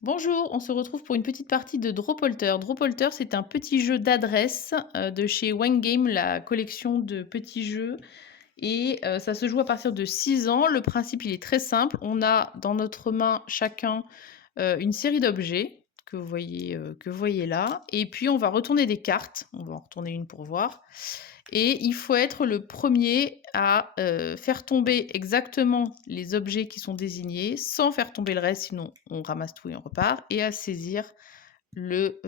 Bonjour, on se retrouve pour une petite partie de Dropolter. Dropolter, c'est un petit jeu d'adresse de chez Wangame, la collection de petits jeux. Et ça se joue à partir de 6 ans. Le principe, il est très simple. On a dans notre main chacun une série d'objets que vous voyez là. Et puis, on va retourner des cartes. On va en retourner une pour voir. Et il faut être le premier à faire tomber exactement les objets qui sont désignés, sans faire tomber le reste, sinon on ramasse tout et on repart, et à saisir le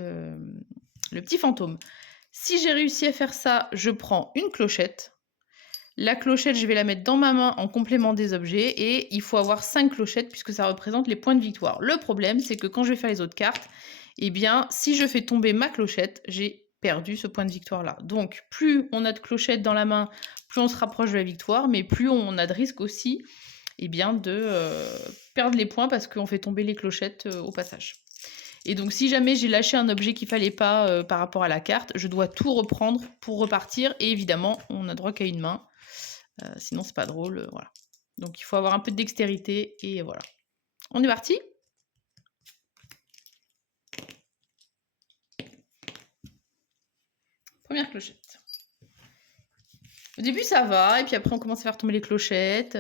petit fantôme. Si j'ai réussi à faire ça, je prends une clochette. La clochette, je vais la mettre dans ma main en complément des objets, et il faut avoir 5 clochettes puisque ça représente les points de victoire. Le problème, c'est que quand je vais faire les autres cartes, eh bien, si je fais tomber ma clochette, j'ai perdu ce point de victoire-là. Donc, plus on a de clochettes dans la main, plus on se rapproche de la victoire, mais plus on a de risque aussi eh bien, de perdre les points parce qu'on fait tomber les clochettes au passage. Et donc, si jamais j'ai lâché un objet qu'il fallait pas par rapport à la carte, je dois tout reprendre pour repartir. Et évidemment, on n'a droit qu'à une main. Sinon, c'est pas drôle. Voilà. Donc, il faut avoir un peu de dextérité. Et voilà. On est parti. Première clochette. Au début, ça va. Et puis après, on commence à faire tomber les clochettes.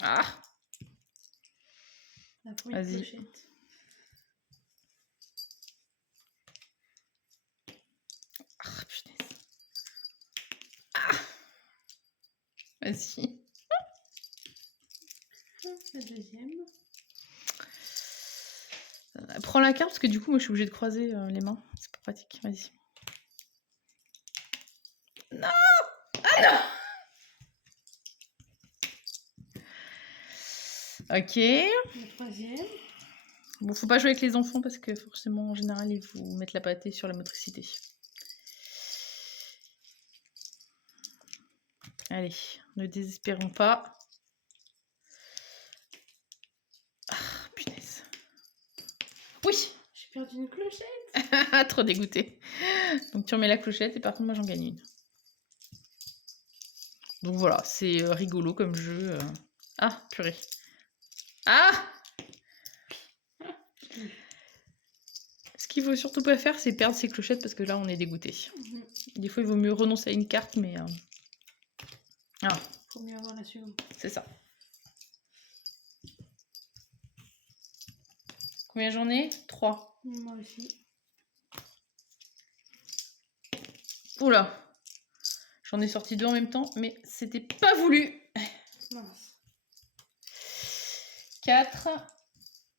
Ah, La première vas-y. clochette. Ah, punaise. Ah, vas-y. La deuxième. Prends la carte parce que du coup, moi, je suis obligée de croiser les mains. C'est pas pratique. Vas-y. Non! Ah non! Ok. La troisième. Bon, faut pas jouer avec les enfants parce que forcément, en général, ils vous mettent la pâtée sur la motricité. Allez, ne désespérons pas. Ah, punaise. Oui! J'ai perdu une clochette. Trop dégoûté. Donc tu remets la clochette et par contre, moi, j'en gagne une. Donc voilà, c'est rigolo comme jeu. Ah, purée. Ah! Ce qu'il faut surtout pas faire, c'est perdre ses clochettes parce que là, on est dégoûté. Des fois, il vaut mieux renoncer à une carte, mais... Ah, Faut mieux avoir la suivante. c'est ça. Combien j'en ai? 3. Moi aussi. Oula! J'en ai sorti 2 en même temps, mais c'était pas voulu. Mince. 4.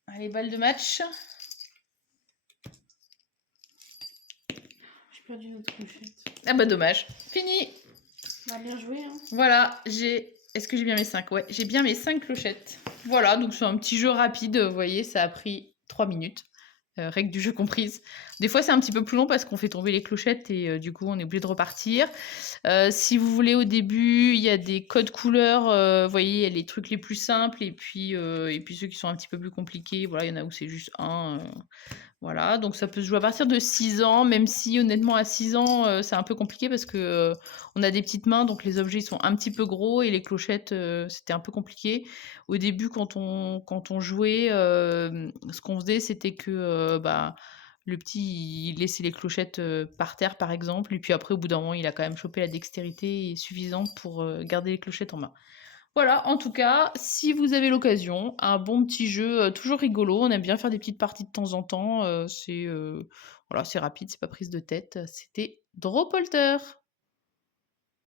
Allez, balle de match. J'ai perdu une autre clochette. Ah bah dommage. Fini! On a bien joué, hein. Voilà, j'ai... Est-ce que j'ai bien mes 5? Ouais, j'ai bien mes 5 clochettes. Voilà, donc c'est un petit jeu rapide. Vous voyez, ça a pris 3 minutes. Règle du jeu comprise. Des fois, c'est un petit peu plus long parce qu'on fait tomber les clochettes et du coup, on est obligé de repartir. Si vous voulez, au début, il y a des codes couleurs. Vous voyez, il y a les trucs les plus simples et puis ceux qui sont un petit peu plus compliqués. Voilà, il y en a où c'est juste un. Voilà, donc ça peut se jouer à partir de 6 ans, même si honnêtement à 6 ans, c'est un peu compliqué parce que on a des petites mains, donc les objets ils sont un petit peu gros et les clochettes, c'était un peu compliqué. Au début, quand on jouait, ce qu'on faisait, c'était que le petit, il laissait les clochettes par terre, par exemple, et puis après, au bout d'un moment, il a quand même chopé la dextérité suffisante pour garder les clochettes en main. Voilà, en tout cas, si vous avez l'occasion, un bon petit jeu, toujours rigolo. On aime bien faire des petites parties de temps en temps. Voilà, c'est rapide, c'est pas prise de tête. C'était Dropolter.